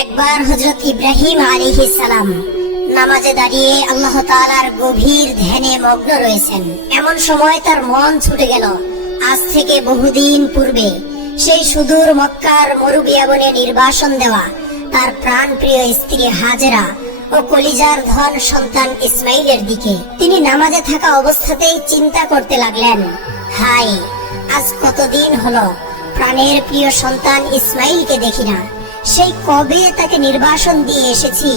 একবার হযরত ইব্রাহিম আলাইহিস সালাম নামাজে দাঁড়িয়ে আল্লাহ তাআলার গভীর ধ্যানে মগ্ন রয়েছেন। এমন সময় তার মন ছুটে গেল আজ থেকে বহুদিন পূর্বে সেই সুদূর মক্কার মরুবিয়াবনে নির্বাসন দেওয়া তার প্রাণপ্রিয় স্ত্রী হাজেরা ও কলিজার ধন সন্তান ইসমাইলের দিকে। তিনি নামাজে থাকা অবস্থাতেই চিন্তা করতে লাগলেন, হায়, আজ কতদিন হলো প্রাণের প্রিয় সন্তান ইসমাইলকে দেখি না। সেই কবে তাকে নির্বাসন দিয়ে এসেছি।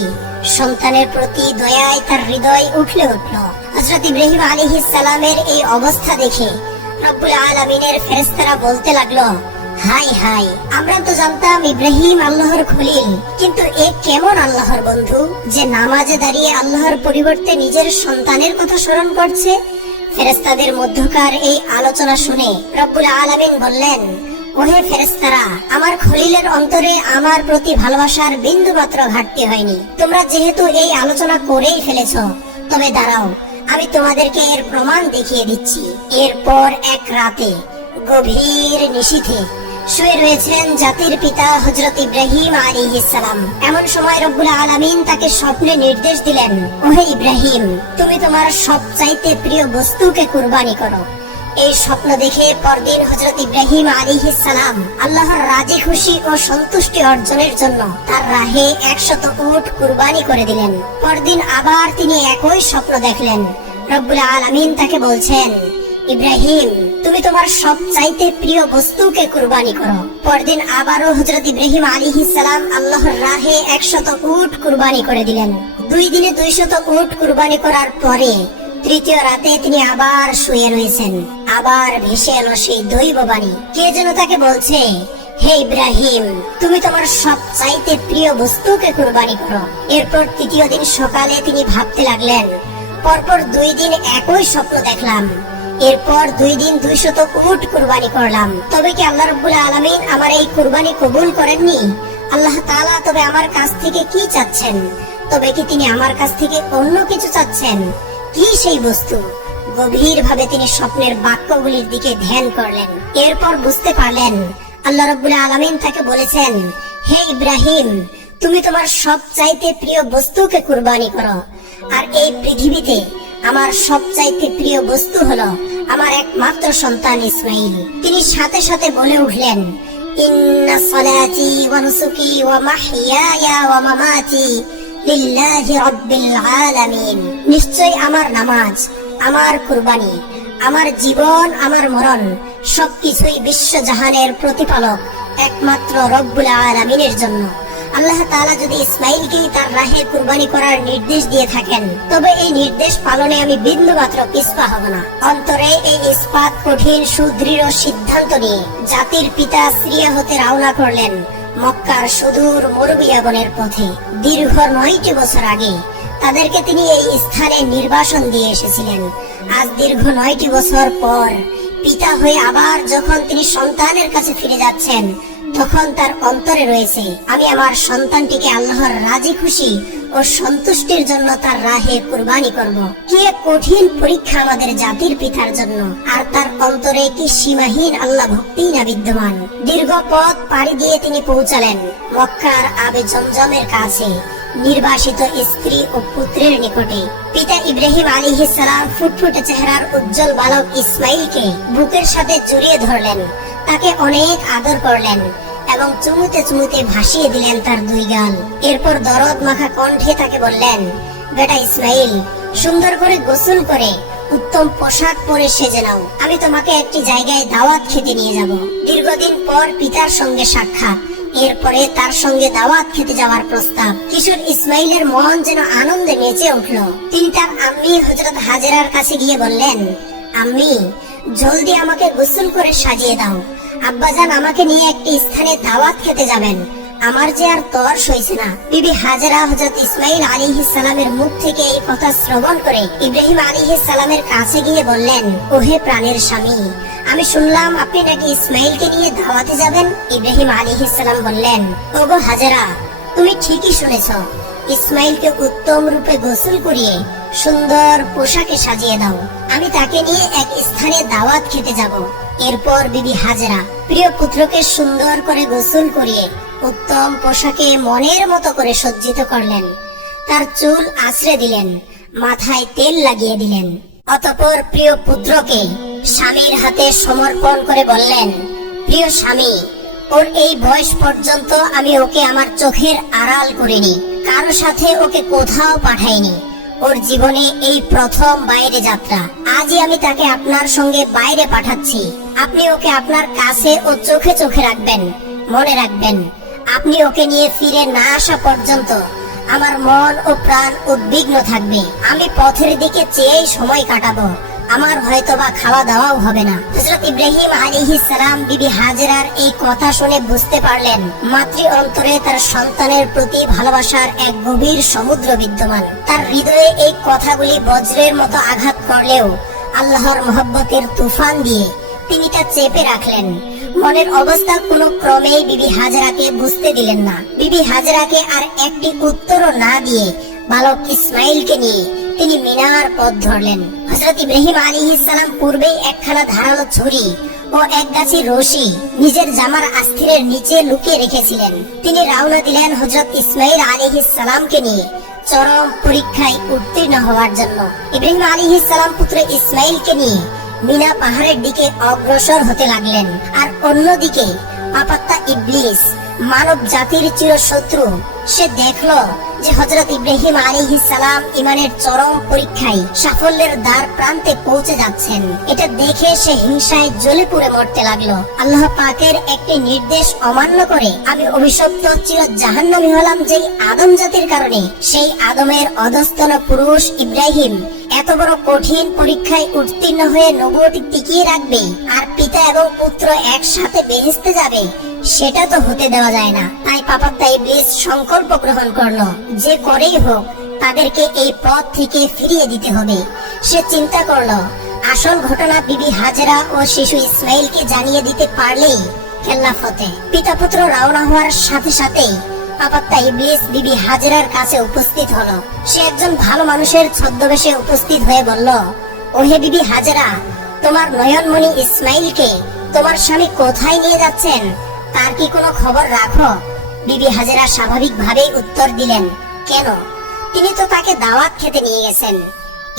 সন্তানের প্রতি দয়ায় তার হৃদয় উঠলে উঠল। হযরত ইব্রাহিম আলাইহিস সালামের এই অবস্থা দেখে রব্বুল আলামিনের ফেরেশতারা বলতে লাগলো, হাই হাই, আমরা তো জানতাম ইব্রাহিম আল্লাহর খলিল, কিন্তু এ কেমন আল্লাহর বন্ধু যে নামাজে দাঁড়িয়ে আল্লাহর পরিবর্তে নিজের সন্তানের কথা স্মরণ করছে। ফেরেশতাদের মধ্যকার এই আলোচনা শুনে রব্বুল আলামিন বললেন, ওহে ফেরেশতারা, আমার খলিলের অন্তরে আমার প্রতি ভালোবাসার বিন্দুমাত্র ঘাটতি হয়নি। তোমরা যেহেতু এই আলোচনা করেই ফেলেছ, তবে দাঁড়াও, আমি তোমাদেরকে এর প্রমাণ দেখিয়ে দিচ্ছি। এরপর এক রাতে গভীর নিশীথে শুয়ে রয়েছেন জাতির পিতা হযরত ইব্রাহিম আলাইহিস সালাম। এমন সময় রব্বুল আলামিন তাকে স্বপ্নে নির্দেশ দিলেন, ওহে ইব্রাহিম, তুমি তোমার সবচাইতে প্রিয় বস্তুকে কুরবানি করো। এই স্বপ্ন দেখে পরদিন হযরত ইব্রাহিম আলাইহিস সালাম আল্লাহর রাজি খুশি ও সন্তুষ্টি অর্জনের জন্য তার রাহে 100 উট কুরবানি করে দিলেন। পরদিন আবার তিনি একই স্বপ্ন দেখলেন। রব্বুল আলামিন তাকে বলছেন, ইব্রাহিম, তুমি তোমার সবচাইতে প্রিয় বস্তুকে কুরবানি করো। পরদিন আবারও হযরত ইব্রাহিম আলাইহিস সালাম আল্লাহর রাহে 100 উট কুরবানি করে দিলেন। 2 দিনে 200 উট কুরবানি করার পরে তৃতীয় রাতে তিনি আবার শুয়ে রয়েছেন। আবার ভেসে এলো সেই দৈববাণী। কে যেন তাকে বলছে, হে ইব্রাহিম, তুমি তোমার সবচাইতে প্রিয় বস্তুকে কুরবানি করো। এরপর তৃতীয় দিন সকালে তিনি ভাবতে লাগলেন, পরপর 2 দিন একই স্বপ্ন দেখলাম, এরপর 2 দিন 200 উট কুরবানি করলাম, তবে কি আল্লাহ রাব্বুল আলামিন আমার এই কুরবানি কবুল করেননি? আল্লাহ তাআলা তবে আমার কাছ থেকে কি চাচ্ছেন? তবে কি তিনি আমার কাছ থেকে অন্য কিছু চাচ্ছেন? কি সেই বস্তু? গভীর ভাবে তিনি স্বপ্নের বাক্যগুলির দিকে ধ্যান করলেন। এরপর বুঝতে পারলেন আল্লাহ রাব্বুল আলামিন তাকে বলেছেন, হে ইব্রাহিম, তুমি তোমার সবচাইতে প্রিয় বস্তুকে কুরবানি করো। আর এই পৃথিবীতে আমার সবচাইতে প্রিয় বস্তু হলো আমার একমাত্র সন্তান ইসমাইল। তিনি সাথে সাথে বলে উঠলেন, ইন্না সলাতি ওয়া নুসুকি ওয়া মাহইয়ায়া ওয়া মামাতি লিল্লাহি রাব্বিল আলামিন। নিশ্চয় আমার নামাজ, আমার কুরবানি, আমার জীবন, আমার মরণ সবকিছুই বিশ্বজাহানের প্রতিপালক একমাত্র রব্বুল আলামিনের জন্য। আল্লাহ তাআলা যদি ইসমাইলকেই তার রাহে কুরবানি করার নির্দেশ দিয়ে থাকেন, তবে এই নির্দেশ পালনে আমি বিন্দুমাত্র পিছপা হব না। অন্তরে এই ইস্পাত কঠিন সুদৃঢ় সিদ্ধান্ত নিয়ে জাতির পিতা সিরিয়া হতে রওনা করলেন মক্কার সুদূর মরুবিয়াবনের পথে। দীর্ঘ 9টি বছর আগে তাদেরকে তিনি এই স্থানে নির্বাসন দিয়ে এসেছিলেন। আজ দীর্ঘ 9টি বছর পর পিতা হয়ে আবার যখন তিনি সন্তানের কাছে ফিরে যাচ্ছেন, তখন তার অন্তরে রয়েছে, আমি আমার সন্তানটিকে আল্লাহর রাজি খুশি ও সন্তুষ্টির জন্য তার রাহে কুরবানি করব। কি এক কঠিন পরীক্ষা আমাদের জাতির পিতার জন্য। আর তার অন্তরে কি সীমাহীন আল্লাহ ভক্তি না বিদ্যমান। দীর্ঘ পথ পাড়ি দিয়ে তিনি পৌঁছালেন মক্কার আবে জমজমের কাছে, নির্বাসিত স্ত্রী ও পুত্রের নিকটে। পিতা ইব্রাহিম আলাইহিস সালাম ফুটফুটে চেহারার উজ্জ্বল বালক ইসমাইলকে বুকের সাথে জড়িয়ে ধরলেন, তাকে অনেক আদর করলেন এবং চুমুতে চুমুতে ভাসিয়ে দিলেন তার 2 গাল। এরপর দরদ মাখা কণ্ঠে তাকে বললেন, বেটা ইসমাইল, সুন্দর করে গোসল করে উত্তম পোশাক পরে সেজে নাও, আমি তোমাকে একটি জায়গায় দাওয়াত খেতে নিয়ে যাব। দীর্ঘদিন পর পিতার সঙ্গে সাক্ষাৎ, এরপরে তার সঙ্গে দাওয়াত খেতে যাওয়ার প্রস্তাব। কিশোর ইসমাইলের মন যেন আনন্দে নেচে উঠল। তিনি তার আম্মি হযরত হাজেরার কাছে গিয়ে বললেন, আম্মি, জলদি আমাকে গোসল করে সাজিয়ে দাও, আব্বাজান আমাকে নিয়ে একটি স্থানে দাওয়াত খেতে যাবেন, আমার যে আর তর সইছে না। বিবি হাজেরা হযরত ইসমাইল আলাইহিস সালামের মুখ থেকে এই কথা শ্রবণ করে ইব্রাহিম আলাইহিস সালামের কাছে গিয়ে বললেন, ওহে প্রাণের স্বামী, আমি শুনলাম আপনি নাকি ইসমাইলকে নিয়ে দাওয়াতে যাবেন। ইব্রাহিম আলাইহিস সালাম বললেন, ওগো হাজেরা, তুমি ঠিকই শুনেছ, ইসমাইলকে উত্তম রূপে গোসল করিয়ে সুন্দর পোশাকে সাজিয়ে দাও, আমি তাকে নিয়ে এক স্থানে দাওয়াত খেতে যাব। এরপর বিবি হাজরা প্রিয় পুত্রকে সুন্দর করে গোসল করিয়ে উত্তম পোশাকে মনের মতো করে সজ্জিত করলেন। তার চুল আঁচড়ে দিলেন, মাথায় তেল লাগিয়ে দিলেন। অতঃপর প্রিয় পুত্রকে স্বামীর হাতে সমর্পণ করে বললেন, প্রিয় স্বামী, ওর এই বয়স পর্যন্ত আমি ওকে আমার চোখের আড়াল করিনি, কারো সাথে ওকে কোথাও পাঠাইনি। ওর জীবনে এই প্রথম বাইরে যাত্রা। আজই আমি তাকে আপনার সঙ্গে বাইরে পাঠাচ্ছি। আপনি ওকে আপনার কাছে ও চোখে চোখে রাখবেন। মনে রাখবেন, আপনি ওকে নিয়ে ফিরে না আসা পর্যন্ত আমার মন ও প্রাণ উদ্বিগ্ন থাকবে। আমি পথের দিকে চেয়েই সময় কাটাবো, আমার হয়তোবা খাওয়া দাওয়াও হবে না। হযরত ইব্রাহিম আলাইহিস সালাম বিবি হাজেরার এই কথা শুনে বুঝতে পারলেন মাতৃ অন্তরে তার সন্তানের প্রতি ভালোবাসার এক গভীর সমুদ্র বিদ্যমান। তার হৃদয়ে এই কথাগুলি বজ্রের মতো আঘাত করলেও আল্লাহর মহব্বতের তুফান দিয়ে তিনি তা চেপে রাখলেন। মনের অবস্থা কোনো ক্রমেই বিবি হাজেরাকে বুঝতে দিলেন না। বিবি হাজেরাকে আর একটি উত্তরও না দিয়ে বালক ইসমাইলকে নিয়ে তিনি মিনার পথ ধরলেন। হযরত ইব্রাহিম আলাইহিস সালাম পূর্বেই একখানা ধারালো ছুরি ও এক গাছি রশি নিজের জামার আস্তিরের নিচে লুকিয়ে রেখেছিলেন। তিনি রওনা দিলেন হযরত ইসমাইল আলাইহিস সালামকে নিয়ে চরম পরীক্ষায় উত্তীর্ণ হওয়ার জন্য। ইব্রাহিম আলাইহিস সালাম পুত্র ইসমাইলকে নিয়ে মিনা পাহাড়ের দিকে অগ্রসর হতে লাগলেন। আর অন্যদিকে পাপাত্তা ইবলিস, মানব জাতির চিরশত্রু, সে দেখলো যে হযরত ইব্রাহিম আলাইহিস সালাম ইমানের চরম পরীক্ষায় সাফল্যের দ্বার প্রান্তে পৌঁছে যাচ্ছেন। এটা দেখে সে হিংসায় জ্বলে পুড়ে মরতে লাগলো। আল্লাহ পাকের একটি নির্দেশ অমান্য করে আমি অভিশপ্ত চির জাহান্নামী হলাম যেই আদম জাতির কারণে। সেই আদমের অধস্তন পুরুষ ইব্রাহিম এত বড় কঠিন পরীক্ষায় উত্তীর্ণ হয়ে নবুয়তি টিকিয়ে রাখবে আর পিতা এবং পুত্র একসাথে বেহেশতে যাবে, সেটা তো হতে দেওয়া যায় না। তাই পাপাত্তা ইবলিস সংকল্প গ্রহণ করলো, যে করেই হোক তাদেরকে এই পথ থেকে ফিরিয়ে দিতে হবে। সে চিন্তা করলো আসল ঘটনা বিবি হাজেরা ও শিশু ইসমাইলকে জানিয়ে দিতে পারলেই খেলাফতে। পিতা পুত্র রওনা হওয়ার সাথে সাথে পাপাত্তা ইবলিস বিবি হাজেরার কাছে উপস্থিত হলো। সে একজন ভালো মানুষের ছদ্মবেশে উপস্থিত হয়ে বলল, ওহে বিবি হাজেরা, তোমার নয়নমণি ইসমাইলকে তোমার স্বামী কোথায় নিয়ে যাচ্ছেন, তার কি কোনো খবর রাখো? বিবি হাজেরা স্বাভাবিকভাবেই উত্তর দিলেন, কেন? তিনি তো তাকে দাওয়াত খেতে নিয়ে গেছেন।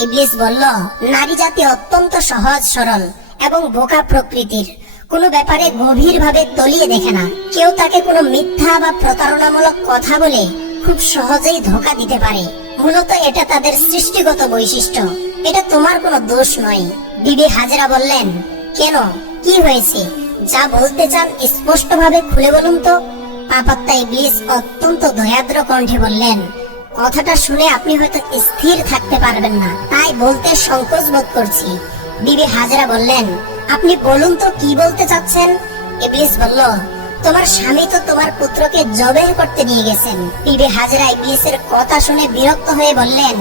ইবলিস বলল, নারী জাতি অত্যন্ত সহজ সরল এবং বোকা প্রকৃতির, কোনো ব্যাপারে গভীরভাবে তলিয়ে দেখে না। কেউ তাকে কোনো মিথ্যা বা প্রতারণামূলক কথা বলে খুব সহজেই ধোঁকা দিতে পারে। মূলত এটা তাদের সৃষ্টিগত বৈশিষ্ট্য, এটা তোমার কোনো দোষ নয়। বিবি হাজেরা বললেন, কেন, কি হয়েছে? যা বলতে চান স্পষ্টভাবে খুলে বলুন তো। পাপাত্তা ইবলিস অত্যন্ত দয়াদ্র কণ্ঠে বললেন, কথাটা শুনে আপনি হয়তো স্থির থাকতে পারবেন না, তাই বলতে সংকোচ বোধ করছি। বিবি হাজেরা বললেন, আপনি বলুন তো কি বলতে চাচ্ছেন। ইবলিস বলল, তোমার স্বামী তো তোমার পুত্রকে জবেহ করতে নিয়ে গেছেন। বিবি হাজেরা ইবলিসের কথা শুনে বিরক্ত হয়ে বললেন,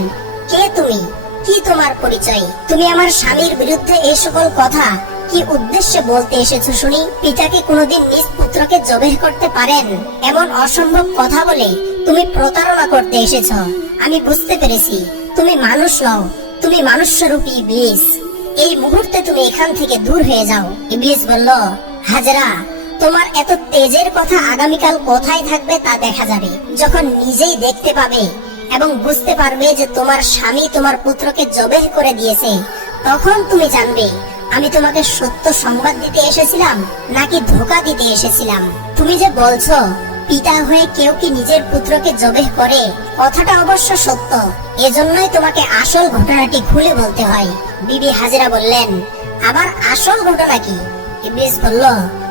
কে তুমি, কি তোমার পরিচয়? তুমি আমার স্বামীর বিরুদ্ধে এই সকল কথা কি উদ্দেশ্যে বলতে এসেছো শুনি? পিতাকে কোনোদিন নিজ পুত্রকে জবেহ করতে পারেন এমন অসম্ভব কথা বলে তুমি প্রতারণা করতে এসেছো। আমি বুঝতে পেরেছি তুমি মানুষ নও, তুমি মানুষ্যরূপী ইবলিস। এই মুহূর্তে তুমি এখান থেকে দূর হয়ে যাও। ইবলিস বলল, হাজেরা, তোমার এত তেজের কথা আগামীকাল কোথায় থাকবে তা দেখা যাবে। যখন নিজেই দেখতে পাবে এবং বুঝতে পারবে যে তোমার স্বামী তোমার পুত্রকে জবেহ করে দিয়েছে, তখন তুমি জানবে আমি তোমাকে সত্য সংবাদ দিতে এসেছিলাম নাকি ধোঁকা দিতে এসেছিলাম। তুমি যে বলছো পিতা হয়ে কেউ কি নিজের পুত্রকে জবেহ করে, কথাটা অবশ্য সত্য, এজন্যই তোমাকে আসল ঘটনাটি খুলে বলতে হয়। বিবি হাজেরা বললেন, আবার আসল ঘটনা কি? ইবলিস বলল,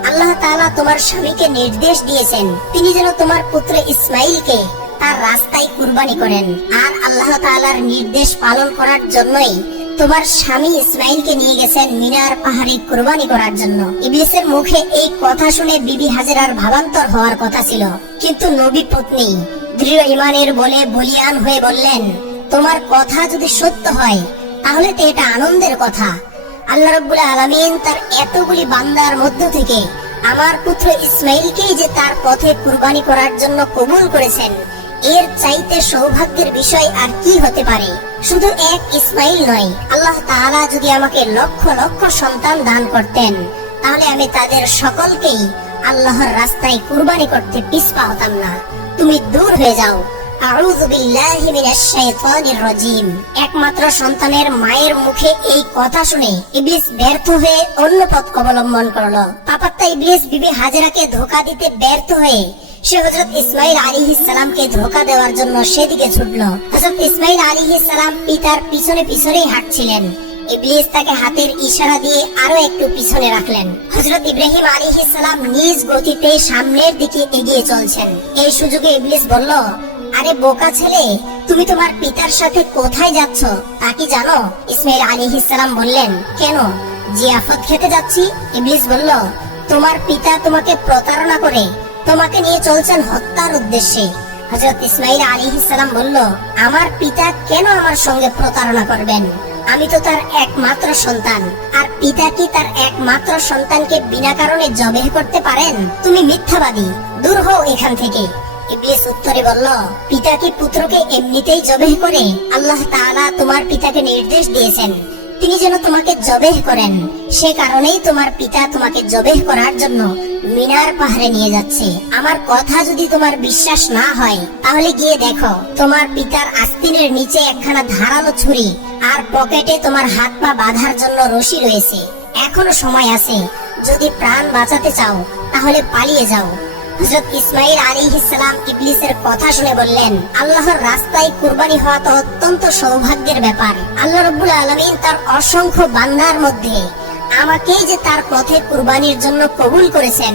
আল্লাহ তাআলা তোমার স্বামীকে নির্দেশ দিয়েছেন তিনি যেন তোমার পুত্র ইসমাইলকে তার রাস্তায় কুরবানি করেন। আর আল্লাহ তাআলার নির্দেশ পালন করার জন্যই তোমার স্বামী ইসমাইলকে নিয়ে গেছেন মিনার পাহাড়ে কুরবানি করার জন্য। ইবলিসের মুখে এই কথা শুনে বিবি হাজেরার ভাবান্তর হওয়ার কথা ছিল, কিন্তু নবী পত্নী দৃঢ় ঈমানের বলে বলিয়ান হয়ে বললেন, তোমার কথা যদি সত্য হয় তাহলে তো এটা আনন্দের কথা। আল্লাহ রাব্বুল আলামিন তার এতগুলি বান্দার মধ্য থেকে আমার পুত্র ইসমাইলকেই যে তার পথে কুরবানি করার জন্য কবুল করেছেন, এর চাইতে সৌভাগ্যের বিষয় আর কি হতে পারে? শুধু এক ইসমাইল নয়, আল্লাহ তাআলা যদি আমাকে লক্ষ লক্ষ সন্তান দান করতেন, তাহলে আমি তাদের সকলকেই আল্লাহর রাস্তায় কুরবানি করতে পিছপা হতাম না। তুমি দূর হয়ে যাও। আউযু বিল্লাহি মিনাশ শাইতানির রাজীম। একমাত্র সন্তানের মায়ের মুখে এই কথা শুনে ইবলিস ব্যর্থ হয়ে অন্য পথ অবলম্বন করলো। পাপাত্তা ইবলিস বিবি হাজেরাকে ধোঁকা দিতে ব্যর্থ হয়ে সে হযরত ইসমাইল আলাইহিস সালামকে ধোঁকা দেওয়ার জন্য সেদিকে ছুটলো। হযরত ইসমাইল আলাইহিস সালাম পিতার পিছনে পিছনেই হাঁটছিলেন। ইবলিস তাকে হাতের ইশারা দিয়ে আরো একটু পিছনে রাখলেন। হযরত ইব্রাহিম আলাইহিস সালাম নিজ গতিতে সামনের দিকে এগিয়ে চলছেন। এই সুযোগে ইবলিস বলল, আরে বোকা ছেলে, তুমি তোমার পিতার সাথে কোথায় যাচ্ছ তা কি জানো? ইসমাইল আলাইহিস সালাম বললেন, কেন? জিয়াফত খেতে যাচ্ছি। ইবলিস বলল, তোমার পিতা তোমাকে প্রতারণা করে তোমাকে নিয়ে চলছেন হত্যার উদ্দেশ্যে। হযরত ইসমাইল আলাইহিস সালাম বলল, আমার পিতা কেন আমার সঙ্গে প্রতারণা করবেন? আমি তো তার একমাত্র সন্তান, আর পিতা কি তার একমাত্র সন্তানকে বিনা কারণে জবেহ করতে পারেন? তুমি মিথ্যাবাদী, দূর হও এখান থেকে। ইবলিস উত্তরে বলল, পিতা কি পুত্রকে এমনিতেই জবেহ করে? আল্লাহ তাআলা তোমার পিতাকে নির্দেশ দিয়েছেন তিনি যেন তোমাকে জবেহ করেন। সে কারণেই তোমার পিতা তোমাকে জবেহ করার জন্য মিনার পাহাড়ে নিয়ে যাচ্ছে। আমার কথা যদি তোমার বিশ্বাস না হয়, তাহলে গিয়ে দেখো তোমার পিতার আস্তিনের নিচে একখানা ধারালো ছুরি আর পকেটে তোমার হাত পা বাঁধার জন্য রশি রয়েছে। এখনো সময় আছে, যদি প্রাণ বাঁচাতে চাও তাহলে পালিয়ে যাও। হযরত ইসমাইল আলাইহিস সালাম ইবলিসের কথা শুনে বললেন, আল্লাহর রাস্তায় কুরবানি হওয়া তো অত্যন্ত সৌভাগ্যের ব্যাপার। আল্লাহ রাব্বুল আলামিন তার অসংখ্য বান্দার মধ্যে আমাকেই যে তার পথে কুরবানির জন্য কবুল করেছেন,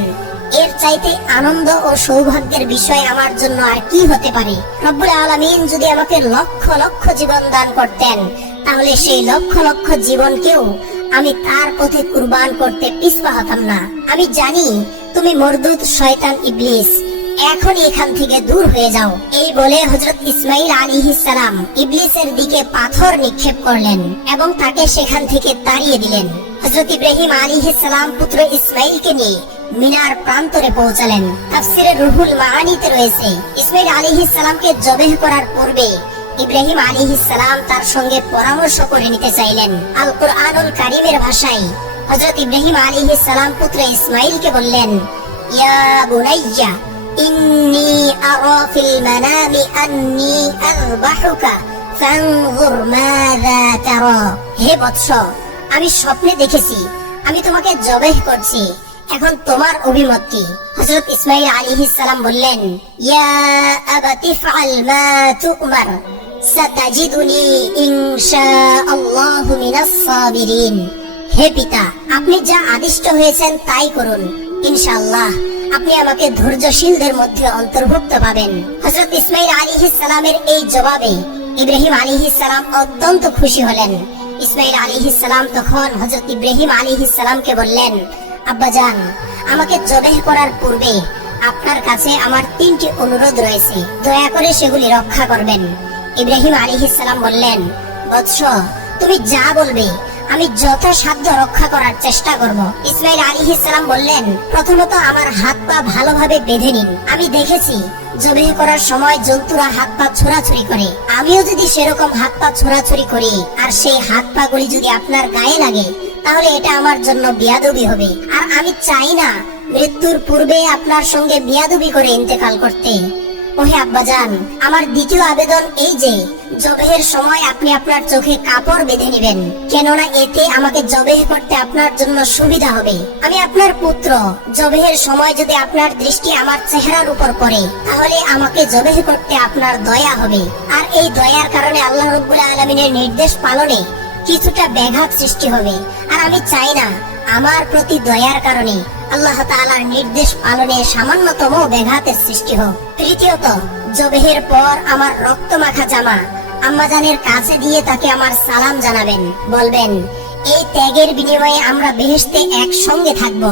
এর চাইতে আনন্দ ও সৌভাগ্যের বিষয় আমার জন্য আর কি হতে পারে? রব্বুল আলামিন যদি আমাকে লক্ষ লক্ষ জীবন দান করতেন, তাহলে সেই লক্ষ লক্ষ জীবনকেও আমি তার পথে কুরবান করতে পিছপা হতাম না। আমি জানি তুমি মরদুদ শয়তান ইবলিস, এখনই এখান থেকে দূর হয়ে যাও। এই বলে হযরত ইসমাইল আলাইহিস সালাম ইবলিসের দিকে পাথর নিক্ষেপ করলেন এবং তাকে সেখান থেকে তাড়িয়ে দিলেন। হযরত ইব্রাহিম আলাইহিস সালাম পুত্র ইসমাইলকে নিয়ে মিনার প্রান্তরে পৌঁছালেন। তাফসিরে রুহুল মাআনিতে রয়েছে, ইসমাইল আলাইহিস সালামকে জবেহ করার পূর্বে ইব্রাহিম আলাইহিস সালাম তার সঙ্গে পরামর্শ করে নিতে চাইলেন। আল কুরআনুল কারীমের ভাষায় হযরত ইব্রাহিম আলাইহিস সালাম পুত্র ইসমাইলকে বললেন, ইয়া বুনাইয়া ইন্নী আরা ফিল মানামি আন্নী আযবাহুকা ফানজুর মাযা তারা। হে বৎস, আমি স্বপ্নে দেখেছি আমি তোমাকে জবেহ করছি, এখন তোমার অভিমত কি? হযরত ইসমাইল আলাইহিস সালাম বললেন, ইয়া আবাতি ফাআল মা তু'মার সাতাজিদুনি ইনশাআল্লাহু মিনাস সাবিরিন। হে পিতা, আপনি যা আদিষ্ট হয়েছেন তাই করুন, ইনশাআল্লাহ আপনি আমাকে ধৈর্যশীলদের মধ্যে অন্তর্ভুক্ত পাবেন। হযরত ইসমাইল আলাইহিস সালামের এই জবাবে ইব্রাহিম আলাইহিস সালাম অত্যন্ত খুশি হলেন। ইসমাইল আলাইহিস সালাম তখন হযরত ইব্রাহিম আলাইহিস সালামকে বললেন, আব্বাজান, আমাকে জবেহ করার পূর্বে আপনার কাছে আমার 3টি অনুরোধ রয়েছে, দয়া করে সেগুলি রক্ষা করবেন। ইব্রাহিম আলাইহিস সালাম বললেন, বৎস, তুমি যা বলবে আমি যথাসাধ্য রক্ষা করার চেষ্টা করব। ইসমাইল আলাইহিস সালাম বললেন, প্রথমত আমার হাত পা ভালোভাবে বেঁধে নিন। আমি দেখেছি জবেহ করার সময় জন্তুরা হাত পা ছোড়াছুড়ি করে, আমিও যদি সেরকম হাত পা ছোড়াছুড়ি করি আর সেই হাত পা গুলি যদি আপনার গায়ে লাগে, তাহলে এটা আমার জন্য বিয়াদবি হবে, আর আমি চাই না মৃত্যুর পূর্বে আপনার সঙ্গে বিয়াদবি করে ইন্তেকাল করতে। ওহে আব্বাজান, আমার দ্বিতীয় আবেদন এই যে জবেহের সময় আপনি আপনার চোখে কাপড় বেঁধে নেবেন, কেননা এতে আমাকে জবেহ করতে আপনার জন্য সুবিধা হবে। আমি আপনার পুত্র, জবেহের সময় যদি আপনার দৃষ্টি আমার চেহারার উপর পড়ে, তাহলে আমাকে জবেহ করতে আপনার দয়া হবে, আর এই দয়ার কারণে আল্লাহ রাব্বুল আলামিনের নির্দেশ পালনে কিছুটা ব্যাঘাত সৃষ্টি হবে, আর আমি চাই না আমার প্রতি দয়ার কারণে আল্লাহ তাআলার নির্দেশ পালনে সামান্যতম ব্যাঘাতের সৃষ্টি হোক। তৃতীয়ত, জবেহের পর আমার রক্তমাখা জামা আম্মাজানের কাছে দিয়ে তাকে আমার সালাম জানাবেন, বলবেন এই ত্যাগের বিনিময়ে আমরা বেহেশতে একসঙ্গে থাকব।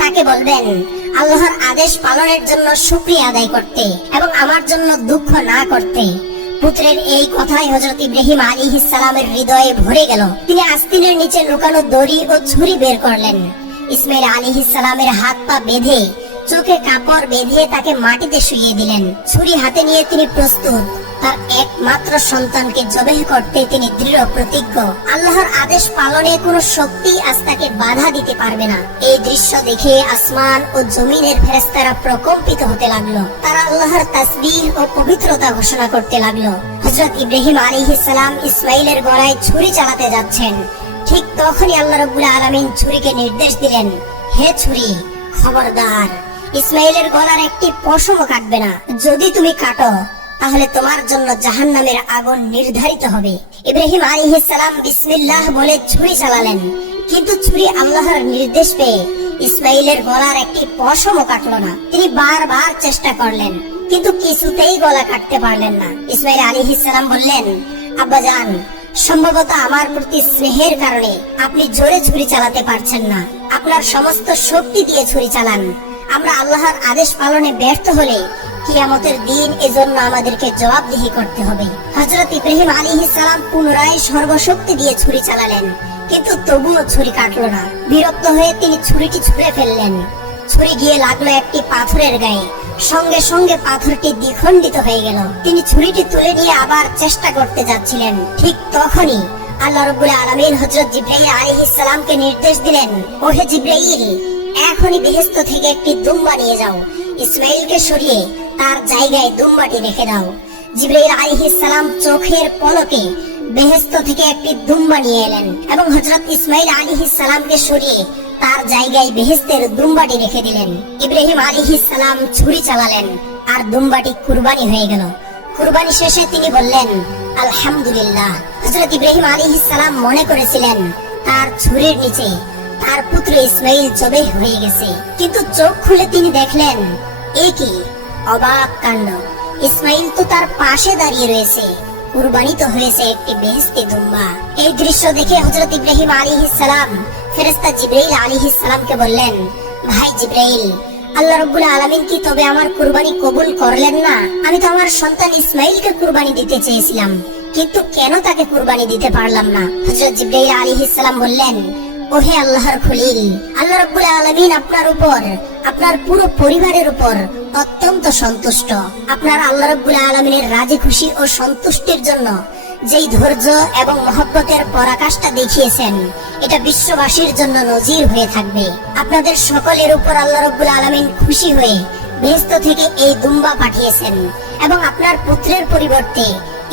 তাকে বলবেন আল্লাহর আদেশ পালনের জন্য শুকরিয়া আদায় করতে এবং আমার জন্য দুঃখ না করতে। পুত্রের এই কথাই হযরত ইব্রাহিম আলাইহিস সালামের হৃদয়ে ভরে গেল। তিনি আস্তিনের নিচে লুকানো দড়ি ও ছুরি বের করলেন। ইসমাইল আলাইহিস সালামের হাত পা বেঁধে চোখে কাপড় বেঁধে তাকে মাটিতে শুইয়ে দিলেন। ছুরি হাতে নিয়ে তিনি প্রস্তুত। তার একমাত্র সন্তানকে জবেহ করতে তিনি দৃঢ় প্রতিজ্ঞ। আল্লাহর আদেশ পালনে কোনো শক্তি আজ তাকে বাধা দিতে পারবে না। এই দৃশ্য দেখে আসমান ও জমিনের ফেরেশতারা প্রকম্পিত হতে লাগলো। তারা আল্লাহর তাসবিহ ও পবিত্রতা ঘোষণা করতে লাগলো। হযরত ইব্রাহিম আলাইহিস সালাম ইসমাইলের গলায় ছুরি চালাতে যাচ্ছেন। ঠিক তখনই আল্লাহ রাব্বুল আলামিন ছুরিকে নির্দেশ দিলেন, হে ছুরি, খবরদার, ইসমাইলের গলার একটি পশমও কাটবে না। যদি তুমি কাটো তাহলে তোমার জন্য জাহান্নামের আগুন নির্ধারিত হবে। ইব্রাহিম আলাইহিস সালাম বিসমিল্লাহ বলে ছুরি চালালেন, কিন্তু ছুরি আল্লাহর নির্দেশ পেয়ে ইসমাইলের গলার একটি পশমও কাটলো না। তিনি বারবার চেষ্টা করলেন, কিন্তু কিছুতেই গলা কাটতে পারলেন না। ইসমাইল আলাইহিস সালাম বললেন, আব্বাজান, সম্ভবত আমার প্রতি স্নেহের কারণে আপনি জোরে ছুরি চালাতে পারছেন না। আপনার সমস্ত শক্তি দিয়ে ছুরি চালান। আমরা আল্লাহর আদেশ পালনে ব্যর্থ হলে কিয়ামতের দিন এজন্য আমাদেরকে জবাবদিহি করতে হবে। হযরত ইব্রাহিম আলাইহিস সালাম পুনরায় সর্বশক্তি দিয়ে ছুরি চালালেন, কিন্তু তবুও ছুরি কাটলো না। বিরক্ত হয়ে তিনি ছুরিটি ছুঁড়ে ফেললেন। ছুরি গিয়ে লাগলো একটি পাথরের গায়ে। সঙ্গে সঙ্গে পাথরটি দ্বিখণ্ডিত হয়ে গেল। তিনি ছুরিটি তুলে নিয়ে আবার চেষ্টা করতে যাচ্ছিলেন। ঠিক তখনই আল্লাহ রাব্বুল আলামিন হযরত জিবরাইল আলাইহিস সালামকে নির্দেশ দিলেন, ওহে জিবরাইল, এখনই বেহেশত থেকে একটি দুম্বা নিয়ে যাও। ইসমাইলকে সরিয়ে তার জায়গায় দুম্বাটি রেখে দাও। জিবরাইল আলাইহিস সালাম চোখের পলকে বেহেশত থেকে একটি দুম্বা নিয়ে এলেন এবং হযরত ইসমাইল আলাইহিস সালামকে সরিয়ে তার জায়গায় বেহেশতের দুম্বাটি রেখে দিলেন। ইব্রাহিম আলাইহিস সালাম ছুরি চালালেন আর দুম্বাটি কুরবানি হয়ে গেল। কুরবানি শেষে তিনি বললেন, আলহামদুলিল্লাহ। হযরত ইব্রাহিম আলাইহিস সালাম মনে করেছিলেন তার ছুরির নিচে তার পুত্র ইসমাইল জবেহ হয়ে গেছে, কিন্তু চোখ খুলে তিনি দেখলেন, এ কি অবাক কাণ্ড! ইসমাইল তো তার পাশে দাঁড়িয়ে রয়েছে। কুরবানি তো হয়েছে একটি বেহেশতি দুম্বা। এই দৃশ্য দেখে হযরত ইব্রাহিম আলাইহিস সালাম ফেরেশতা জিবরাইল আলাইহিস সালামকে বললেন, ভাই জিবরাইল, আল্লাহ রাব্বুল আলামিন কি তবে আমার কুরবানি কবুল করলেন না? আমি তো আমার সন্তান ইসমাইলকে কুরবানি দিতে চেয়েছিলাম, কিন্তু কেন তাকে কুরবানি দিতে পারলাম না? হযরত জিবরাইল আলাইহিস সালাম বললেন, ওহে আল্লাহর খলিল, আল্লাহ রাব্বুল আলামিন আপনার উপর, আপনার পুরো পরিবারের উপর অত্যন্ত সন্তুষ্ট। আপনার আল্লাহ রাব্বুল আলামিনের রাজি খুশি ও সন্তুষ্টির জন্য যেই ধৈর্য এবং মহব্বতের পরাকাষ্ঠা দেখিয়েছেন, এটা বিশ্ববাসীর জন্য নজির হয়ে থাকবে। আপনাদের সকলের উপর আল্লাহ রাব্বুল আলামিন খুশি হয়ে বেহেশত থেকে এই দুম্বা পাঠিয়েছেন এবং আপনার পুত্রের পরিবর্তে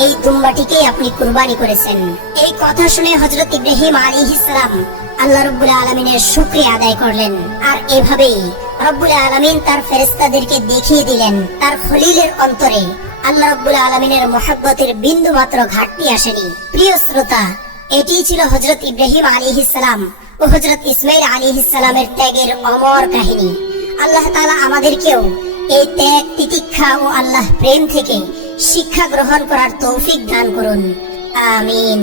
এই দুম্বাটিকেই আপনি কুরবানি করেছেন। এই কথা শুনে হযরত ইব্রাহিম আলাইহিস সালাম আল্লাহ রাব্বুল আলামিনের শুকরিয়া আদায় করলেন। আর এভাবেই রব্বুল আলামিন তার ফেরেশতাদেরকে দেখিয়ে দিলেন তার খলিলের অন্তরে আল্লাহ রাব্বুল আলামিনের মহব্বতের বিন্দু মাত্র ঘাটতি আসেনি। প্রিয় শ্রোতা, এটিই ছিল হযরত ইব্রাহিম আলাইহিস সালাম ও হযরত ইসমাইল আলাইহিস সালামের ত্যাগের অমর কাহিনী। আল্লাহ তাআলা আমাদেরকেও এই ত্যাগ, তিতিক্ষা ও আল্লাহ প্রেম থেকে শিক্ষা গ্রহণ করার তৌফিক দান করুন। আমিন।